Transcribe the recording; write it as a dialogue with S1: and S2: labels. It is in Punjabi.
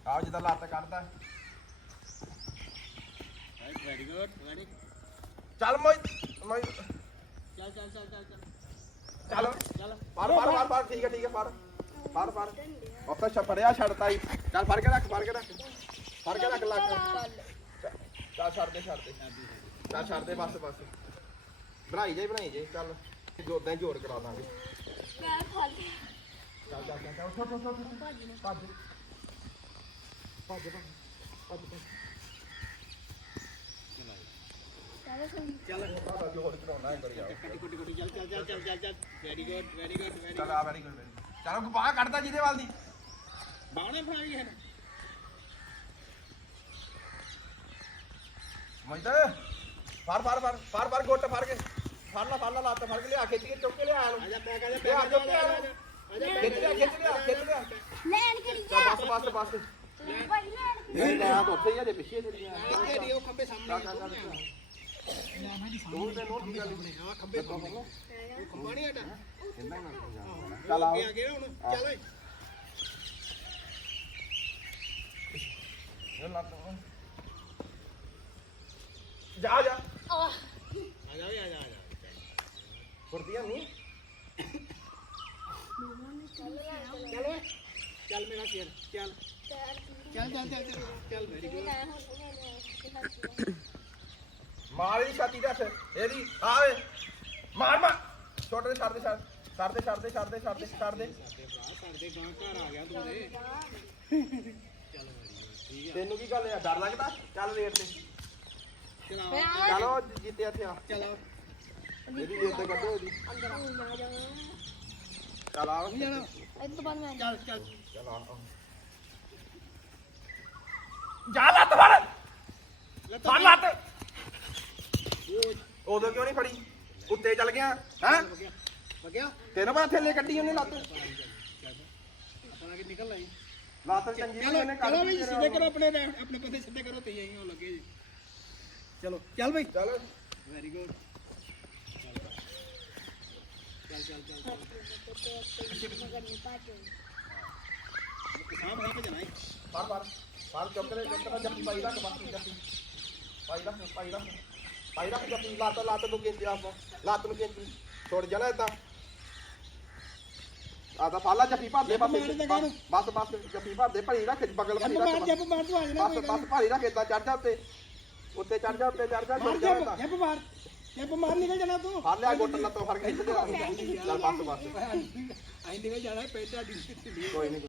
S1: ਆਹ ਜਿੱਦਾਂ ਲੱਤ ਕੱਢਦਾ
S2: ਵੈਰੀ ਗੁੱਡ ਵੈਰੀ
S1: ਚੱਲ ਮੋਈ ਮੋਈ
S2: ਚੱਲ ਚੱਲ ਚੱਲ ਚੱਲ
S1: ਚੱਲ
S2: ਚੱਲ
S1: ਫੜ ਠੀਕ ਹੈ ਫੜ ਉੱਥੇ ਛਪੜਿਆ ਛੱਡਤਾ ਹੀ ਚੱਲ ਫੜ ਕੇ ਰੱਖ ਲੱਗ ਚੱਲ ਛੱਡ ਦੇ ਚੱਲ ਛੱਡ ਦੇ ਬਸ ਬਣਾਈ ਜਾਈ ਚੱਲ ਜੋਦਾਂ ਜੋੜ ਕਰਾ ਦਾਂਗੇ ਚੱਲ ਉੱਠ ਭੱਜ
S2: ਚੱਲ
S1: ਜੋੜ ਕਰਾਉਣਾ ਹੈ ਕਰੀ
S2: ਕੁੱਟੀ ਚੱਲ ਵੈਰੀ ਗੁੱਡ
S1: ਚੱਲ ਆ ਵੈਰੀ ਗੁੱਡ ਚਲੋ ਬਾਹ ਕੱਢਦਾ ਜਿਹਦੇ ਵੱਲ ਦੀ
S2: ਬਾਹਣੇ ਫੜਾਈ ਹੈ
S1: ਮੈਂ ਤਾਂ ਫੜ ਗੋਟ ਫੜ ਲਾ ਲੱਤ ਫੜ ਕੇ ਲਿਆ ਖਿੱਚ ਕੇ ਚੁੱਕ ਕੇ ਲਿਆ ਇਹਨੂੰ
S2: ਆਜਾ ਪੈਕ ਆਜਾ
S1: ਲਿਆ ਚੁੱਕ ਕੇ ਲਿਆ ਖਿੱਚ ਲਿਆ
S3: ਲੈਣ ਕਰੀ
S1: ਬਸ ਨਹੀਂ ਲੈ ਆ ਉੱਥੇ ਹੀ ਆ ਜੇ ਪਿੱਛੇ ਤੇਰੀਆਂ
S2: ਇੱਥੇ ਨਹੀਂ ਉਹ ਖੰਬੇ ਸਾਹਮਣੇ
S1: ਦੂਰ ਦੇ ਨੋਟ ਦੀ ਗੱਲ
S2: ਆ ਖੰਬੇ ਸਾਹਮਣੇ ਉਹ ਖੰਬਾ ਨਹੀਂ ਹਟਾ
S1: ਚੱਲ ਆ
S2: ਆ ਗਿਆ ਹੁਣ ਚੱਲ ਓਏ
S1: ਇਹ ਲੱਤ ਜਾ
S2: ਆ ਜਾ ਓਏ ਆ ਜਾ
S1: ਫੁਰਦੀਆਂ ਨਹੀਂ
S2: ਚੱਲ ਓਏ ਚੱਲ ਮੇਰਾ ਸ਼ੇਰ ਚੱਲ ਵੈਰੀ ਗੁੱਡ
S1: ਮਾਰ ਦੀ ਛਾਤੀ ਦਾ ਇਹਦੀ ਆਵੇ ਮਾਰ ਛੋਟੇ ਛੱਡ ਦੇ
S2: ਸਾਡੇ ਭਰਾ ਸਾਡੇ ਗਾਂ ਘਰ ਆ ਗਿਆ ਤੂੰ ਦੇ ਚੱਲ ਠੀਕ ਹੈ
S1: ਤੈਨੂੰ ਕੀ ਗੱਲ ਆ ਡਰ ਲੱਗਦਾ ਚੱਲ ਰੇਟ ਤੇ
S2: ਚਲਾ
S1: ਚਲੋ ਜਿੱਤੇ ਇੱਥੇ ਆ
S2: ਚਲਾ
S1: ਇਹਦੀ ਜਿੱਤ ਕੱਢੋ ਇਹਦੀ ਚੱਲ ਆ
S2: ਨਹੀਂ ਜਾਣਾ
S3: ਇਹ ਤੋਂ ਬਾਅਦ ਮੈਂ
S2: ਚੱਲ
S1: ਚੱਲ ਆ ਜਾ ਲੱਤ ਫੜ ਲੱਤ ਉਦੋਂ ਕਿਉਂ ਨਹੀਂ ਫੜੀ ਉੱਤੇ ਚੱਲ ਗਿਆ ਹੈ
S2: ਵਗਿਆ
S1: ਤੈਨੂੰ ਪਤਾ ਥੱਲੇ ਕੱਢੀ ਉਹਨੇ ਲੱਤ
S2: ਆਪਣਾ ਕਿ ਨਿਕਲ ਆਈ
S1: ਲੱਤ ਚੰਗੀ
S2: ਚਲੋ
S1: ਉਹਨੇ ਕੱਢ
S2: ਚਲੋ
S1: ਦਿੱਤੀ
S2: ਬਈ ਸਿੱਧੇ ਕਰੋ ਆਪਣੇ ਪੱਤੇ ਸਿੱਧੇ ਕਰੋ ਤੇ ਆਈ ਹੋ ਲੱਗੇ ਜੀ ਚਲੋ ਚੱਲ ਬਈ
S1: ਚੱਲ
S2: ਵੈਰੀ ਗੁੱਡ ਚੱਲ ਸਾਹਮਣੇ ਜਨਾਈ
S1: ਫੜ ਚੁੱਕ ਲੈ ਜੱਫੀ ਪਾਈ ਰੱਖ ਬਾਕੀ ਜੱਫੀ ਪਾਈ ਰੱਖ ਜੱਫੀ ਲੱਤ ਨੂੰ ਖਿੱਚ ਲੱਤ ਨੂੰ ਖਿੱਚ ਛੋੜ ਜਾਣਾ ਏਦਾਂ ਆਦਾ ਪਾਲਾ ਜੱਫੀ ਭਰ ਦੇ ਬਸ ਜੱਫੀ ਭਰ ਦੇ ਭਰੀ ਰੱਖ ਬਗਲ ਭਰੀ ਰੱਖ
S2: ਜੱਪ ਮਾਰ ਤੂੰ ਆ ਜਾਣਾ
S1: ਬਸ ਭਰੀ ਰੱਖ ਏਦਾਂ ਚੜ ਜਾ ਉੱਤੇ ਚੜ ਜਾ ਛੋੜ ਜਾਣਾ
S2: ਜੱਪ ਮਾਰ ਨਿਕਲ ਜਾਣਾ ਤੂੰ
S1: ਫੜ ਲਿਆ ਗੁੱਟ ਲੱਤੋਂ ਫੜ ਕੇ ਚੱਲ ਬਸ
S2: ਆਈ ਨਿਕਲ ਜਾਣਾ ਪੇਟਾ ਦੀ
S1: ਕੋਈ ਨਹੀਂ